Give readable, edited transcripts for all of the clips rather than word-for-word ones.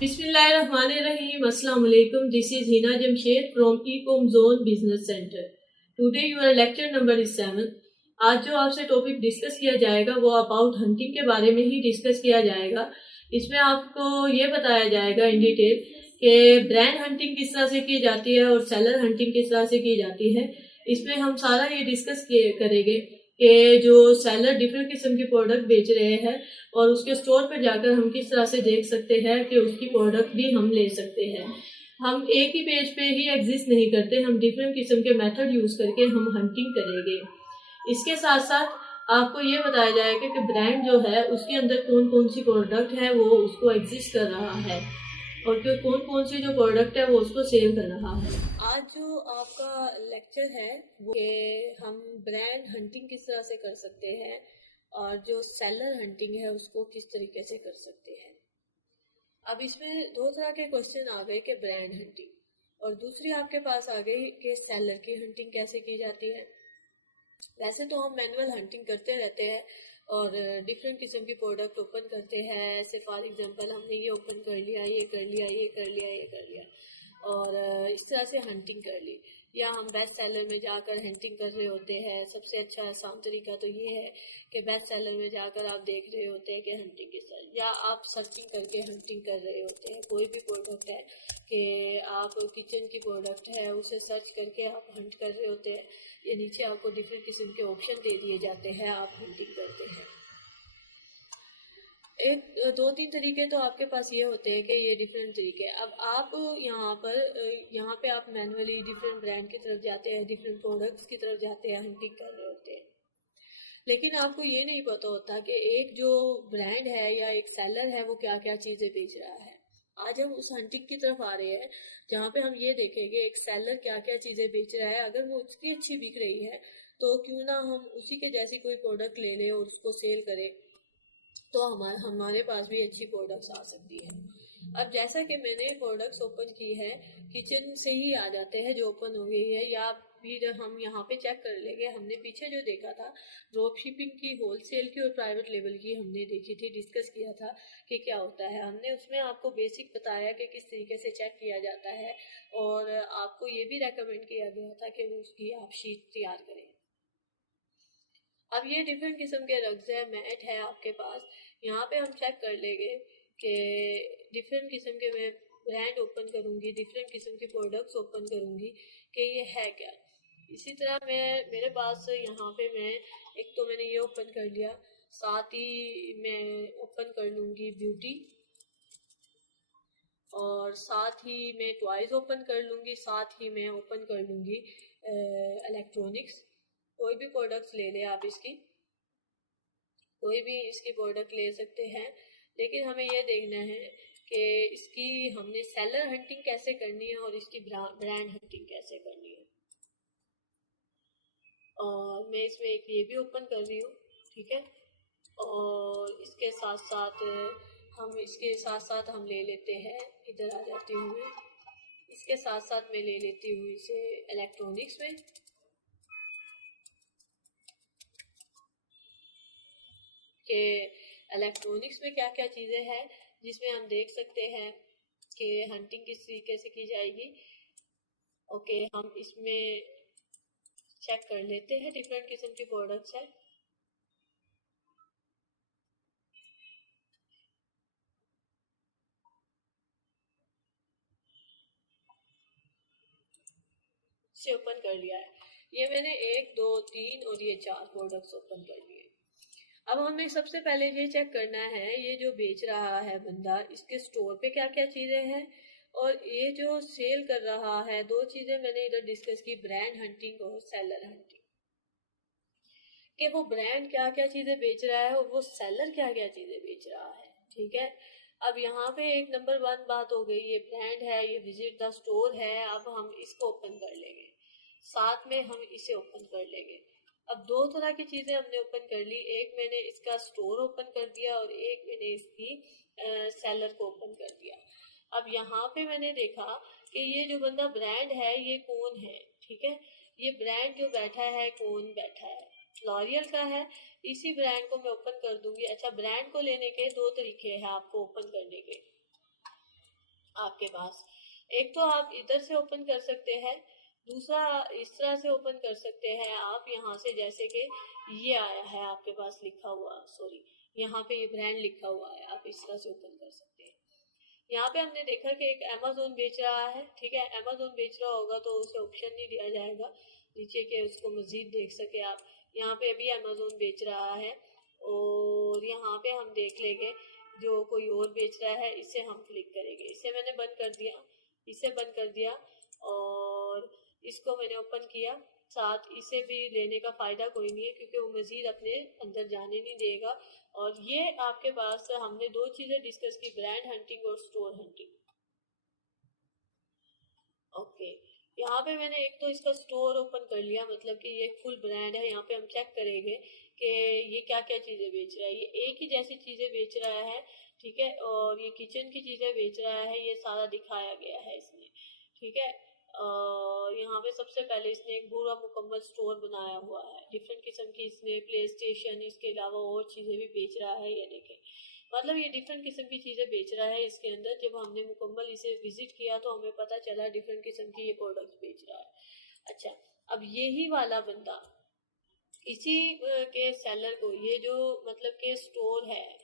Bismillahirrahmanirrahim. Assalamu alaikum. This is Hina Jamshed from Ecom Zone Business Center. Today your lecture number is 7. आज जो आपसे topic discuss किया जाएगा वो about hunting के बारे में ही डिस्कस किया जाएगा। इसमें आपको ये बताया जाएगा इन डिटेल कि ब्रांड हंटिंग किस तरह से की जाती है और सेलर हंटिंग किस तरह से की जाती है। इसमें हम सारा ये डिस्कस करेंगे कि जो सेलर डिफरेंट किस्म के प्रोडक्ट बेच रहे हैं और उसके स्टोर पर जाकर हम किस तरह से देख सकते हैं कि उसकी प्रोडक्ट भी हम ले सकते हैं। हम एक ही पेज पे ही एग्जिस्ट नहीं करते, हम डिफरेंट किस्म के मेथड यूज करके हम हंटिंग करेंगे। इसके साथ साथ आपको ये बताया जाएगा कि ब्रांड जो है उसके अंदर कौन कौन सी प्रोडक्ट है वो उसको एग्जिस्ट कर रहा है और कौन कौन सी जो प्रोडक्ट है वो उसको सेल कर रहा है। आज जो आपका लेक्चर है वो हम ब्रांड हंटिंग किस तरह से कर सकते हैं और जो सेलर हंटिंग है उसको किस तरीके से कर सकते हैं। अब इसमें दो तरह के क्वेश्चन आ गए कि ब्रांड हंटिंग और दूसरी आपके पास आ गई कि सेलर की हंटिंग कैसे की जाती है। वैसे तो हम मैनुअल हंटिंग करते रहते हैं और डिफरेंट किस्म की प्रोडक्ट ओपन करते हैं। ऐसे फॉर एग्जांपल हमने ये ओपन कर लिया, ये कर लिया, ये कर लिया, ये कर लिया और इस तरह से हंटिंग कर ली, या हम बेस्ट सेलर में जाकर हंटिंग कर रहे होते हैं। सबसे अच्छा आसान तरीका तो ये है कि बेस्ट सेलर में जाकर आप देख रहे होते हैं कि हंटिंग किस तरह, या आप सर्चिंग करके हंटिंग कर रहे होते हैं। कोई भी प्रोडक्ट है कि आप किचन की प्रोडक्ट है उसे सर्च करके आप हंट कर रहे होते हैं, ये नीचे आपको डिफरेंट किस्म के ऑप्शन दे दिए जाते हैं, आप हंटिंग करते हैं। एक दो तीन तरीके तो आपके पास ये होते हैं कि ये डिफरेंट तरीके। अब आप यहाँ पे आप मैनुअली डिफरेंट ब्रांड की तरफ जाते हैं, डिफरेंट प्रोडक्ट्स की तरफ जाते हैं, हंटिंग कर रहे होते हैं, लेकिन आपको ये नहीं पता होता कि एक जो ब्रांड है या एक सेलर है वो क्या क्या चीजें बेच रहा है। आज हम उस हंटिंग की तरफ आ रहे हैं जहाँ पे हम ये देखेंगे एक सेलर क्या क्या चीजें बेच रहा है। अगर वो उसकी अच्छी बिक रही है तो क्यों ना हम उसी के जैसी कोई प्रोडक्ट ले लें और उसको सेल करें, तो हमारे पास भी अच्छी प्रोडक्ट्स आ सकती है। अब जैसा कि मैंने प्रोडक्ट्स ओपन की है, किचन से ही आ जाते हैं जो ओपन हो गई है, या फिर हम यहाँ पे चेक कर लेंगे। हमने पीछे जो देखा था ड्रॉप शिपिंग की, होलसेल की और प्राइवेट लेवल की हमने देखी थी, डिस्कस किया था कि क्या होता है। हमने उसमें आपको बेसिक बताया कि किस तरीके से चेक किया जाता है और आपको ये भी रेकमेंड किया गया था कि उसकी आप शीट तैयार करें। अब ये डिफरेंट किस्म के रग्स है, मैट है आपके पास। यहाँ पे हम चेक कर लेंगे कि डिफरेंट किस्म के मैं ब्रांड ओपन करूँगी, डिफरेंट किस्म की प्रोडक्ट्स ओपन करूँगी कि ये है क्या। इसी तरह मेरे पास यहाँ पे एक तो मैंने ये ओपन कर लिया, साथ ही मैं ओपन कर लूँगी ब्यूटी और साथ ही मैं टॉयज ओपन कर लूँगी, साथ ही मैं ओपन कर लूँगी इलेक्ट्रॉनिक्स। कोई भी प्रोडक्ट्स ले लें आप, इसकी कोई भी इसकी प्रोडक्ट ले सकते हैं, लेकिन हमें यह देखना है कि इसकी हमने सेलर हंटिंग कैसे करनी है और इसकी ब्रांड हंटिंग कैसे करनी है। और मैं इसमें एक ये भी ओपन कर रही हूँ, ठीक है। और इसके साथ साथ हम ले लेते हैं, इधर आ जाती हूँ मैं, इसके साथ साथ मैं ले लेती हूँ इसे इलेक्ट्रॉनिक्स में। कि इलेक्ट्रॉनिक्स में क्या क्या चीज़ें हैं जिसमें हम देख सकते हैं कि हंटिंग किस तरीके से की जाएगी। ओके, हम इसमें चेक कर लेते हैं, डिफरेंट किस्म की प्रोडक्ट्स हैं। से ओपन कर लिया है, ये मैंने 1 2 3 और ये 4 प्रोडक्ट्स ओपन कर लिए। अब हमें सबसे पहले ये चेक करना है ये जो बेच रहा है बंदा, इसके स्टोर पे क्या क्या चीजें हैं, और ये जो सेल कर रहा है, दो चीजें मैंने इधर डिस्कस की, ब्रांड हंटिंग और सेलर हंटिंग, कि वो ब्रांड क्या क्या चीजें बेच रहा है और वो सेलर क्या क्या चीजें बेच रहा है, ठीक है। अब यहाँ पे एक नंबर 1 बात हो गई, ये ब्रांड है, ये विजिट द स्टोर है। अब हम इसको ओपन कर लेंगे, साथ में हम इसे ओपन कर लेंगे। अब दो तरह की चीजें हमने ओपन कर ली, एक मैंने इसका स्टोर ओपन कर दिया और एक मैंने इसकी सेलर को ओपन कर दिया। अब यहाँ पे मैंने देखा कि ये जो बंदा ब्रांड है ये कौन है, ठीक है। ये ब्रांड जो बैठा है, कौन बैठा है, लॉरियल का है। इसी ब्रांड को मैं ओपन कर दूंगी। अच्छा, ब्रांड को लेने के दो तरीके हैं आपको ओपन करने के। आपके पास। एक तो आप इधर से ओपन कर सकते हैं, दूसरा इस तरह से ओपन कर सकते हैं आप यहाँ से, जैसे कि ये आया है आपके पास लिखा हुआ, सॉरी यहाँ पे ये ब्रांड लिखा हुआ है, आप इस तरह से ओपन कर सकते हैं। यहाँ पे हमने देखा कि एक अमेज़न बेच रहा है, ठीक है, अमेज़न बेच रहा होगा तो उसे ऑप्शन नहीं दिया जाएगा नीचे के उसको मजीद देख सके आप। यहाँ पे अभी अमेज़न बेच रहा है और यहाँ पे हम देख लेंगे जो कोई और बेच रहा है, इसे हम क्लिक करेंगे। इसे मैंने बंद कर दिया, इसे बंद कर दिया और इसको मैंने ओपन किया। साथ इसे भी लेने का फायदा कोई नहीं है क्योंकि वो मजीद अपने अंदर जाने नहीं देगा। और ये आपके पास हमने दो चीजें डिस्कस की, ब्रांड हंटिंग और स्टोर हंटिंग। ओके, यहाँ पे मैंने एक तो इसका स्टोर ओपन कर लिया, मतलब कि ये फुल ब्रांड है। यहाँ पे हम चेक करेंगे कि ये क्या क्या चीजें बेच रहा है। ये एक ही जैसी चीजें बेच रहा है, ठीक है, और ये किचन की चीजें बेच रहा है, ये सारा दिखाया गया है इसमें, ठीक है। यहाँ पे सबसे पहले इसने एक पूरा मुकम्मल स्टोर बनाया हुआ है, डिफरेंट किस्म की इसने प्ले स्टेशन, इसके अलावा और चीजें भी बेच रहा है। ये देखें, मतलब ये डिफरेंट किस्म की चीजें बेच रहा है इसके अंदर। जब हमने मुकम्मल इसे विजिट किया तो हमें पता चला डिफरेंट किस्म की ये प्रोडक्ट्स बेच रहा है। अच्छा, अब यही वाला बंदा इसी के सेलर को, ये जो मतलब के स्टोर है,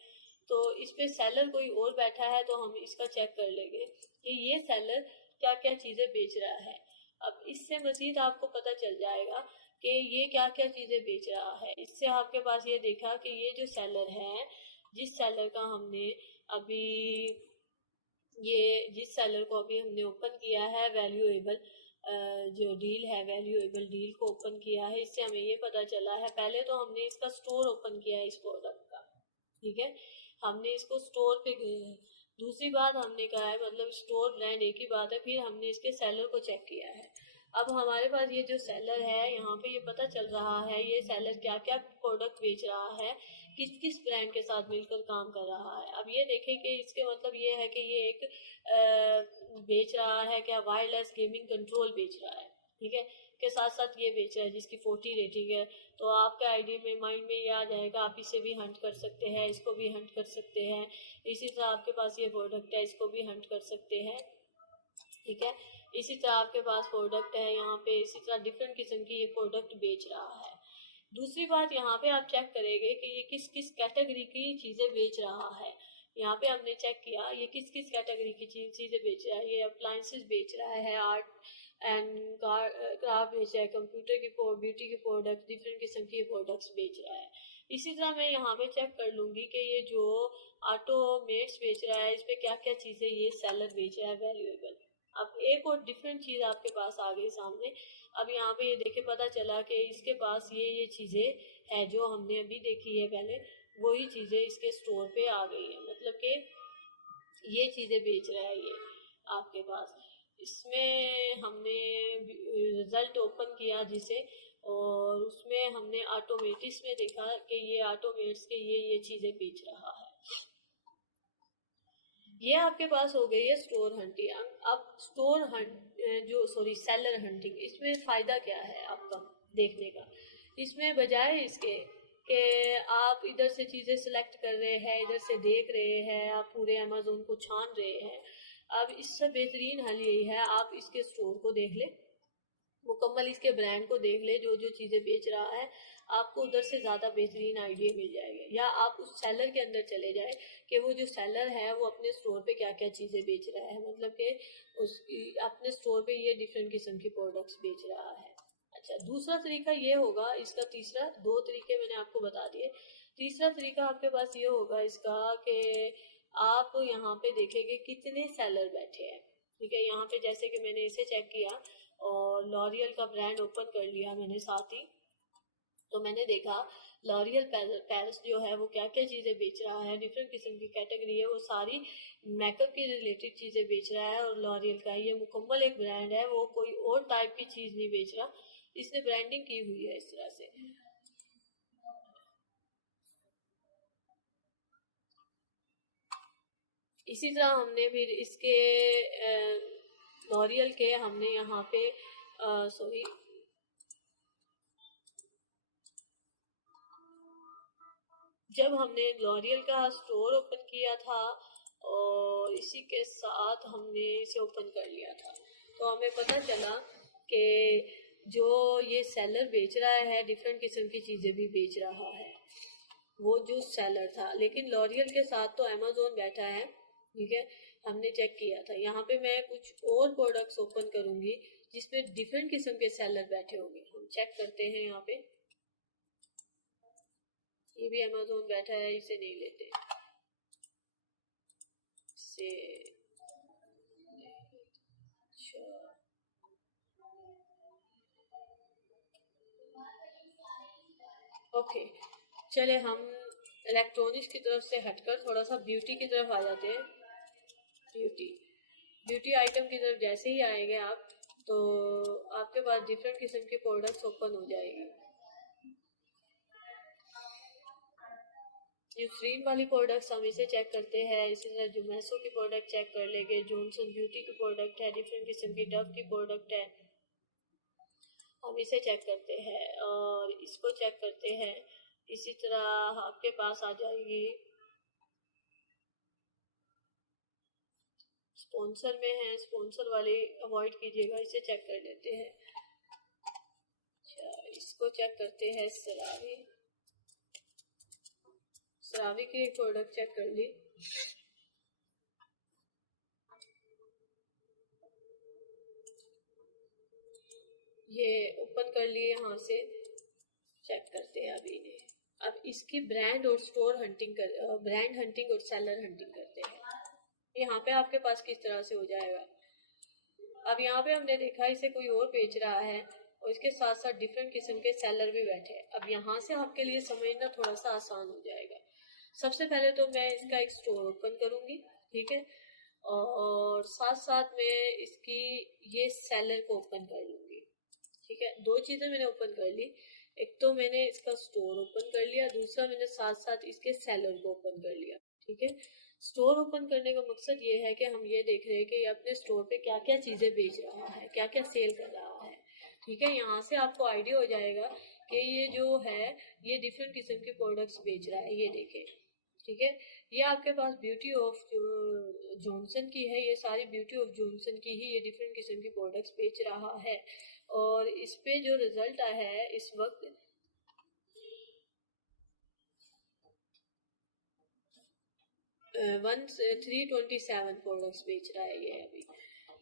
तो इस पे सेलर कोई और बैठा है तो हम इसका चेक कर लेंगे कि ये सेलर क्या क्या चीजें बेच रहा है। अब इससे मजीद आपको पता चल जाएगा कि ये क्या क्या चीजें बेच रहा है। इससे आपके पास ये देखा कि ये जो सेलर है, जिस सेलर का हमने अभी ये जिस सेलर को अभी हमने ओपन किया है, वैल्यूएबल जो डील है, वैल्यूएबल डील को ओपन किया है, इससे हमें ये पता चला है। पहले तो हमने इसका स्टोर ओपन किया है इस प्रोडक्ट का, ठीक है, हमने इसको स्टोर पे गए हैं। दूसरी बात हमने कहा है, मतलब स्टोर ब्रांड एक ही बात है। फिर हमने इसके सेलर को चेक किया है। अब हमारे पास ये जो सेलर है, यहाँ पे ये पता चल रहा है ये सेलर क्या क्या प्रोडक्ट बेच रहा है, किस किस ब्रांड के साथ मिलकर काम कर रहा है। अब ये देखें कि इसके मतलब ये है कि ये एक बेच रहा है क्या, वायरलेस गेमिंग कंट्रोल बेच रहा है, ठीक है, के साथ साथ ये बेच रहा है जिसकी 40 रेटिंग है। तो आपके आइडिया में माइंड में ये आ जाएगा, आप इसे भी हंट कर सकते हैं, इसको भी हंट कर सकते हैं। इसी तरह आपके पास ये प्रोडक्ट है, इसको भी हंट कर सकते हैं, ठीक है। इसी तरह आपके पास प्रोडक्ट है यहाँ पे, इसी तरह डिफरेंट किस्म की ये प्रोडक्ट बेच रहा है। दूसरी बात यहाँ पे आप चेक करेंगे कि ये किस किस कैटेगरी की चीजें बेच रहा है। यहाँ पे हमने चेक किया ये किस किस कैटेगरी की चीजें बेच रहा है। ये अप्लायंसेस बेच रहा है, आर्ट एंड क्राफ्ट बेच रहा है, कंप्यूटर की ब्यूटी के प्रोडक्ट, डिफरेंट किस्म के प्रोडक्ट्स बेच रहा है। इसी तरह मैं यहाँ पे चेक कर लूंगी कि ये जो ऑटोमेट्स बेच रहा है, इस पे क्या क्या चीजें ये सेलर बेच रहा है वैल्यूएबल। अब एक और डिफरेंट चीज आपके पास आ गई सामने। अब यहाँ पे ये देखे पता चला कि इसके पास ये चीजें है जो हमने अभी देखी है पहले, वही चीजें इसके स्टोर पे आ गई है। मतलब कि ये चीजें बेच रहा है ये आपके पास। इसमें हमने रिजल्ट ओपन किया जिसे, और उसमें हमने ऑटोमेटिक्स में देखा कि ये ऑटोमेट्स के ये चीजें बेच रहा है। ये आपके पास हो गई है स्टोर हंटिंग। अब स्टोर हंट जो सॉरी सेलर हंटिंग, इसमें फायदा क्या है आपका देखने का। इसमें बजाय इसके कि आप इधर से चीजें सिलेक्ट कर रहे हैं, इधर से देख रहे हैं, आप पूरे अमेज़न को छान रहे हैं, अब इससे बेहतरीन हल यही है आप इसके स्टोर को देख ले, मुकम्मल इसके ब्रांड को देख ले, जो जो चीजें बेच रहा है, आपको उधर से ज्यादा बेहतरीन आइडिया मिल जाएगा। या आप उस सेलर के अंदर चले जाए कि वो जो सेलर है वो अपने स्टोर पे क्या क्या चीजें बेच रहा है, मतलब कि उस अपने स्टोर पे ये डिफरेंट किस्म की प्रोडक्ट्स बेच रहा है। अच्छा, दूसरा तरीका ये होगा इसका, तीसरा, दो तरीके मैंने आपको बता दिए। तीसरा तरीका आपके पास ये होगा इसका कि आप यहाँ पे देखेंगे कितने सेलर बैठे हैं, ठीक है। यहाँ पे जैसे कि मैंने इसे चेक किया और लॉरियल का ब्रांड ओपन कर लिया मैंने साथ ही, तो मैंने देखा लॉरियल पेरिस जो है वो क्या क्या चीजें बेच रहा है, डिफरेंट किस्म की कैटेगरी है, वो सारी मेकअप की रिलेटेड चीजें बेच रहा है। और लॉरियल का ये मुकम्मल एक ब्रांड है, वो कोई और टाइप की चीज नहीं बेच रहा, इसने ब्रांडिंग की हुई है इस तरह से। इसी तरह हमने फिर इसके लॉरियल के हमने यहाँ पे सॉरी जब हमने लॉरियल का स्टोर ओपन किया था और इसी के साथ हमने इसे ओपन कर लिया था। तो हमें पता चला कि जो ये सेलर बेच रहा है डिफरेंट किस्म की चीज़ें भी बेच रहा है, वो जो सेलर था। लेकिन लॉरियल के साथ तो अमेज़न बैठा है, ठीक है, हमने चेक किया था। यहाँ पे मैं कुछ और प्रोडक्ट्स ओपन करूंगी जिसमें डिफरेंट किस्म के सेलर बैठे होंगे। हम चेक करते हैं। यहाँ पे ये भी अमेज़न बैठा है, इसे नहीं लेते, से अच्छा ओके, चले हम इलेक्ट्रॉनिक्स की तरफ से हटकर थोड़ा सा ब्यूटी की तरफ आ जाते हैं। ब्यूटी आइटम की तरफ जैसे ही आएंगे आप, तो आपके पास डिफरेंट किस्म के प्रोडक्ट्स ओपन हो जाएंगे। यूसरीन वाली प्रोडक्ट्स हम इसे चेक करते हैं। इसी तरह जोमेसो की प्रोडक्ट चेक कर लेंगे, जॉनसन ब्यूटी की प्रोडक्ट है, डिफरेंट किस्म की डव की प्रोडक्ट है, हम इसे चेक करते हैं और इसको चेक करते हैं। इसी तरह आपके पास आ जाएगी, स्पॉन्सर में है, स्पॉन्सर वाली अवॉइड कीजिएगा, इसे चेक कर लेते हैं। अच्छा, इसको चेक करते हैं। सरावी की एक प्रोडक्ट चेक कर ली। ये ओपन कर लिए, यहाँ से चेक करते हैं अभी ने। अब इसकी ब्रांड और स्टोर हंटिंग कर, ब्रांड हंटिंग और सेलर हंटिंग करते हैं। यहाँ पे आपके पास किस तरह से हो जाएगा। अब यहाँ पे हमने देखा इसे कोई और बेच रहा है और इसके साथ साथ डिफरेंट किस्म के सेलर भी बैठे हैं। अब यहाँ से आपके लिए समझना थोड़ा सा आसान हो जाएगा। सबसे पहले तो मैं इसका एक स्टोर ओपन करूंगी, ठीक है, और साथ साथ में इसकी ये सेलर को ओपन कर लूंगी, ठीक है। दो चीजें मैंने ओपन कर ली, एक तो मैंने इसका स्टोर ओपन कर लिया, दूसरा मैंने साथ साथ इसके सेलर को ओपन कर लिया, ठीक है। स्टोर ओपन करने का मकसद ये है कि हम ये देख रहे हैं कि ये अपने स्टोर पे क्या क्या चीजें बेच रहा है, क्या क्या सेल कर रहा है, ठीक है। यहाँ से आपको आइडिया हो जाएगा कि ये जो है ये डिफरेंट किस्म के प्रोडक्ट्स बेच रहा है। ये देखें, ठीक है, ये आपके पास ब्यूटी ऑफ जॉनसन की है, ये सारी ब्यूटी ऑफ जॉनसन की ही ये डिफरेंट किस्म की प्रोडक्ट्स बेच रहा है। और इस पे जो रिजल्ट आया है इस वक्त 327 प्रोडक्ट्स बेच रहा है ये अभी।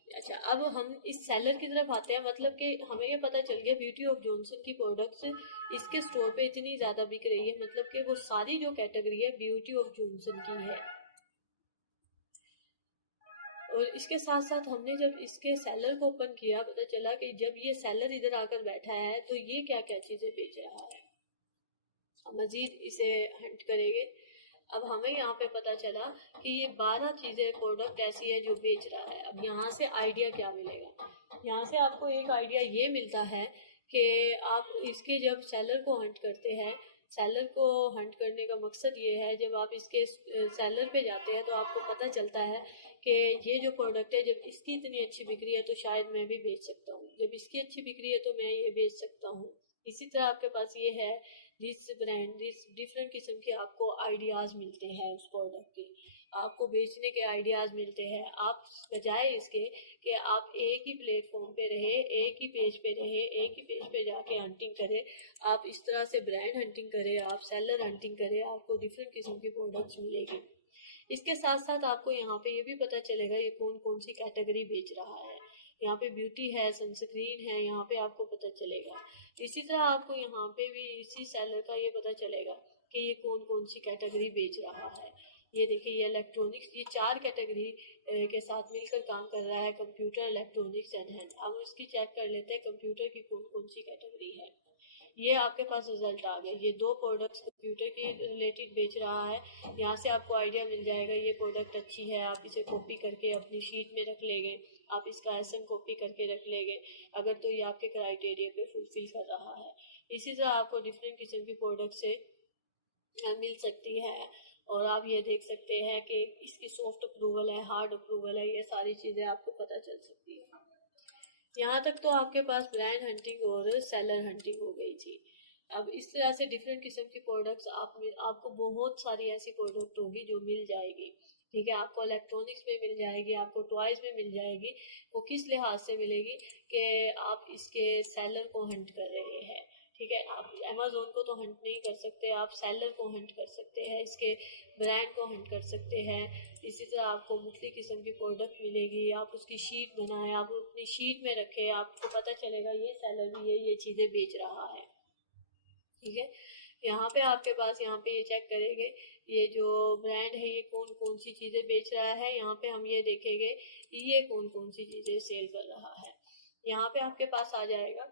अच्छा, अब हम इस सेलर की तरफ आते हैं। मतलब कि हमें ये पता चल गया ब्यूटी ऑफ जॉनसन की प्रोडक्ट्स इसके स्टोर पे इतनी ज्यादा बिक रही है, मतलब कि वो सारी जो कैटेगरी है ब्यूटी ऑफ जॉनसन की है। और इसके साथ साथ हमने जब इसके सेलर को ओपन किया, पता चला कि जब ये सेलर इधर आकर बैठा है तो ये क्या क्या चीजें बेच रहा है। हम मजीद इसे हंट करेंगे। अब हमें यहाँ पे पता चला कि ये 12 चीजें प्रोडक्ट ऐसी है जो बेच रहा है। अब यहाँ से आइडिया क्या मिलेगा, यहाँ से आपको एक आइडिया ये मिलता है कि आप इसके जब सेलर को हंट करते हैं, सेलर को हंट करने का मकसद ये है, जब आप इसके सेलर पे जाते हैं तो आपको पता चलता है कि ये जो प्रोडक्ट है जब इसकी इतनी अच्छी बिक्री है तो शायद मैं भी बेच सकता हूँ, जब इसकी अच्छी बिक्री है तो मैं ये बेच सकता हूँ। इसी तरह आपके पास ये है, दिस ब्रांड, दिस डिफरेंट किस्म के आपको आइडियाज मिलते हैं उस प्रोडक्ट के, आपको बेचने के आइडियाज मिलते हैं। आप बजाय इसके कि आप एक ही प्लेटफॉर्म पे रहे, एक ही पेज पे रहे, एक ही पेज पे जाके हंटिंग करें, आप इस तरह से ब्रांड हंटिंग करें, आप सेलर हंटिंग करें, आपको डिफरेंट किस्म की प्रोडक्ट्स मिलेगी। इसके साथ साथ आपको यहाँ पे ये भी पता चलेगा ये कौन कौन सी कैटेगरी बेच रहा है। यहाँ पे ब्यूटी है, सनस्क्रीन है, यहाँ पे आपको पता चलेगा। इसी तरह आपको यहाँ पे भी इसी सेलर का ये पता चलेगा कि ये कौन कौन सी कैटेगरी बेच रहा है। ये देखिए, ये इलेक्ट्रॉनिक्स, ये 4 कैटेगरी के साथ मिलकर काम कर रहा है, कंप्यूटर, इलेक्ट्रॉनिक्स एंड हैंड। अब इसकी चेक कर लेते हैं कंप्यूटर की कौन कौन सी कैटेगरी है। ये आपके पास रिजल्ट आ गया, ये 2 प्रोडक्ट्स कंप्यूटर के रिलेटेड बेच रहा है। यहाँ से आपको आइडिया मिल जाएगा ये प्रोडक्ट अच्छी है, आप इसे कॉपी करके अपनी शीट में रख लेंगे, आप इसका एसएम कॉपी करके रख लेंगे अगर तो ये आपके क्राइटेरिया पे फुलफिल कर रहा है। इसी तरह आपको डिफरेंट किस्म की प्रोडक्ट से मिल सकती है। और आप ये देख सकते हैं कि इसकी सॉफ्ट अप्रूवल है, हार्ड अप्रूवल है, ये सारी चीज़ें आपको पता चल सकती है। यहाँ तक तो आपके पास ब्रांड हंटिंग और सेलर हंटिंग हो गई थी। अब इस तरह से डिफरेंट किस्म की प्रोडक्ट्स आपको बहुत सारी ऐसी प्रोडक्ट होगी जो मिल जाएगी, ठीक है, आपको इलेक्ट्रॉनिक्स में मिल जाएगी, आपको टॉयज में मिल जाएगी। वो किस लिहाज से मिलेगी कि आप इसके सेलर को हंट कर रहे हैं। ठीक है, आप अमेज़न को तो हंट नहीं कर सकते, आप सेलर को हंट कर सकते हैं, इसके ब्रांड को हंट कर सकते हैं। इसी तरह आपको मुख्तलिफ किस्म की प्रोडक्ट मिलेगी, आप उसकी शीट बनाएं, आप अपनी शीट में रखें, आपको पता चलेगा ये सेलर भी ये चीज़ें बेच रहा है। ठीक है, यहाँ पे आपके पास यहाँ पे ये चेक करेंगे ये जो ब्रांड है ये कौन कौन सी चीज़ें बेच रहा है। यहाँ पे हम ये देखेंगे ये कौन कौन सी चीज़ें सेल कर रहा है। यहाँ पे आपके पास आ जाएगा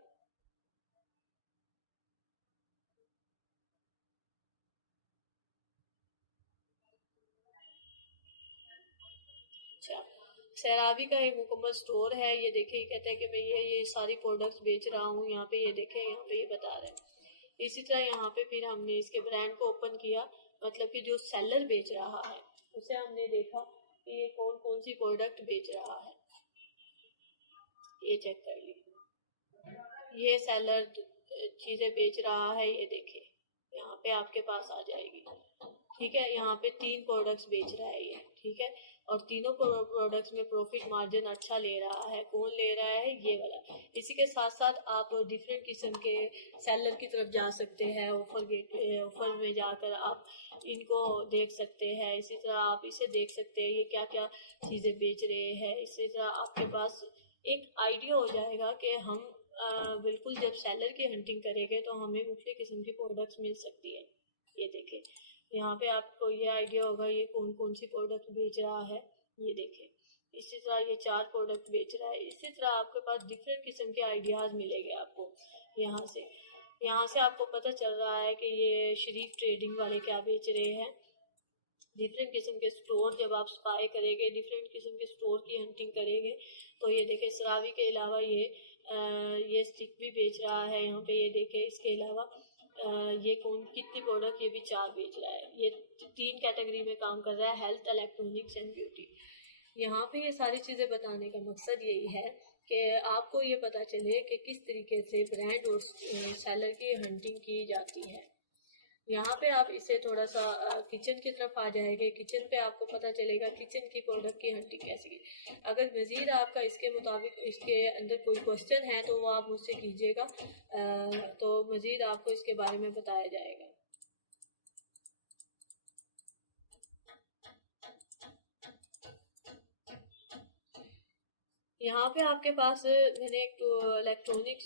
अच्छा, सैरावी का एक मुकम्मल स्टोर है। ये देखे, ये कहते हैं कि मैं ये सारी प्रोडक्ट्स बेच रहा हूँ। यहाँ पे ये देखें, यहाँ पे ये बता रहे हैं। इसी तरह यहाँ पे फिर हमने इसके ब्रांड को ओपन किया, मतलब कि जो सेलर बेच रहा है उसे हमने देखा कि ये कौन कौन सी प्रोडक्ट बेच रहा है। ये चेक कर ली, ये सेलर चीजें बेच रहा है, ये देखे यहाँ पे आपके पास आ जाएगी। ठीक है, यहाँ पे 3 प्रोडक्ट्स बेच रहा है ये। ठीक है, और तीनों प्रोडक्ट्स में प्रॉफिट मार्जिन अच्छा ले रहा है। कौन ले रहा है? ये वाला। इसी के साथ साथ आप डिफरेंट किस्म के सेलर की तरफ जा सकते हैं, ऑफर में जाकर आप इनको देख सकते हैं। इसी तरह आप इसे देख सकते हैं ये क्या क्या चीज़ें बेच रहे हैं। इसी तरह आपके पास एक आइडिया हो जाएगा कि हम बिल्कुल जब सेलर की हंटिंग करेंगे तो हमें मुख्तलिफ किस्म की प्रोडक्ट्स मिल सकती है। ये देखें, यहाँ पे आपको ये आइडिया होगा ये कौन कौन सी प्रोडक्ट बेच रहा है। ये देखें, इसी तरह ये 4 प्रोडक्ट बेच रहा है। इसी तरह आपके पास डिफरेंट किस्म के आइडियाज़ मिलेंगे आपको यहाँ से आपको पता चल रहा है कि ये शरीफ ट्रेडिंग वाले क्या बेच रहे हैं। डिफरेंट किस्म के स्टोर जब आप स्पाई करेंगे, डिफरेंट किस्म के स्टोर की हंटिंग करेंगे तो ये देखें सरावी के अलावा ये स्टिक भी बेच रहा है। यहाँ पे ये देखें, इसके अलावा ये कौन कितनी प्रोडक्ट, ये भी 4 बेच रहा है। ये 3 कैटेगरी में काम कर रहा है, हेल्थ, इलेक्ट्रॉनिक्स एंड ब्यूटी। यहाँ पे ये सारी चीज़ें बताने का मकसद यही है कि आपको ये पता चले कि किस तरीके से ब्रांड और सेलर की हंटिंग की जाती है। यहाँ पे आप इसे थोड़ा सा किचन की तरफ आ जाएंगे। किचन पे आपको पता चलेगा किचन की प्रोडक्ट की हंटिंग कैसी है। अगर मज़ीद आपका इसके मुताबिक इसके अंदर कोई क्वेश्चन है तो वो आप मुझसे कीजिएगा, तो मज़ीद आपको इसके बारे में बताया जाएगा। यहाँ पे आपके पास मैंने एक तो इलेक्ट्रॉनिक्स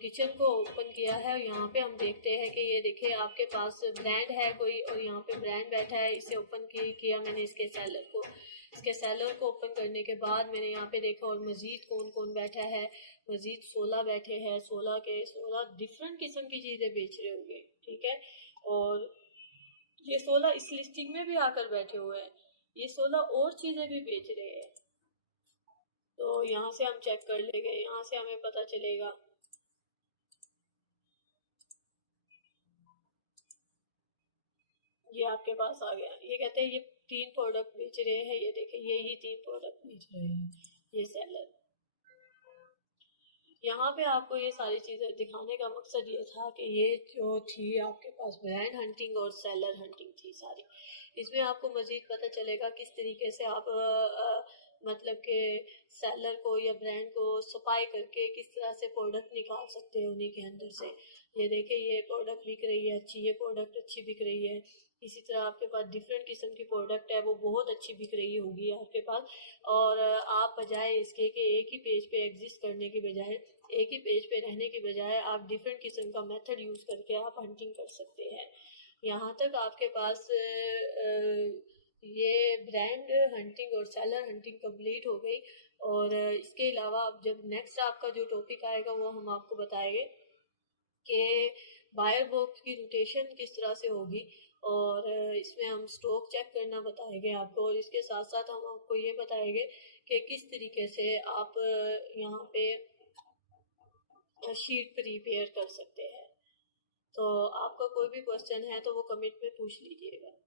किचन को ओपन किया है। यहाँ पे हम देखते हैं कि ये देखिए आपके पास ब्रांड है कोई और यहाँ पे ब्रांड बैठा है। इसे ओपन किया मैंने इसके सेलर को ओपन करने के बाद मैंने यहाँ पे देखा और मज़ीद कौन कौन बैठा है। मज़ीद 16 बैठे हैं। 16 डिफरेंट किस्म की चीज़ें बेच रहे होंगे। ठीक है, और ये 16 इस लिस्टिंग में भी आकर बैठे हुए हैं। ये 16 और चीज़ें भी बेच रहे हैं। तो यहाँ से हम चेक कर लेंगे, यहाँ से हमें पता चलेगा। ये आपके पास आ गया। ये कहते हैं ये 3 प्रोडक्ट बेच रहे हैं। ये देखें, यही 3 प्रोडक्ट बेच रहे हैं ये सेलर। यहाँ पे आपको ये सारी चीज़ें दिखाने का मकसद ये था कि ये जो थी आपके पास ब्रांड हंटिंग और सेलर हंटिंग थी सारी। इसमें आपको मज़ीद पता चलेगा किस तरीके से आप मतलब कि सेलर को या ब्रांड को सफाई करके किस तरह से प्रोडक्ट निकाल सकते हैं उन्हीं के अंदर से। ये देखिए, ये प्रोडक्ट बिक रही है अच्छी, ये प्रोडक्ट अच्छी बिक रही है। इसी तरह आपके पास डिफरेंट किस्म की प्रोडक्ट है, वो बहुत अच्छी बिक रही होगी आपके पास। और आप बजाय इसके कि एक ही पेज पे एग्जिस्ट करने की बजाय, एक ही पेज पे रहने की बजाय आप डिफरेंट किस्म का मेथड यूज़ करके आप हंटिंग कर सकते हैं। यहाँ तक आपके पास ये ब्रांड हंटिंग और सेलर हंटिंग कंप्लीट हो गई। और इसके अलावा अब जब नेक्स्ट आपका जो टॉपिक आएगा वो हम आपको बताएंगे कि बायर बॉक्स की रोटेशन किस तरह से होगी। और इसमें हम स्टॉक चेक करना बताएंगे आपको। और इसके साथ साथ हम आपको ये बताएंगे कि किस तरीके से आप यहाँ पे शीट प्रिपेयर कर सकते हैं। तो आपका कोई भी क्वेश्चन है तो वो कमेंट में पूछ लीजिएगा।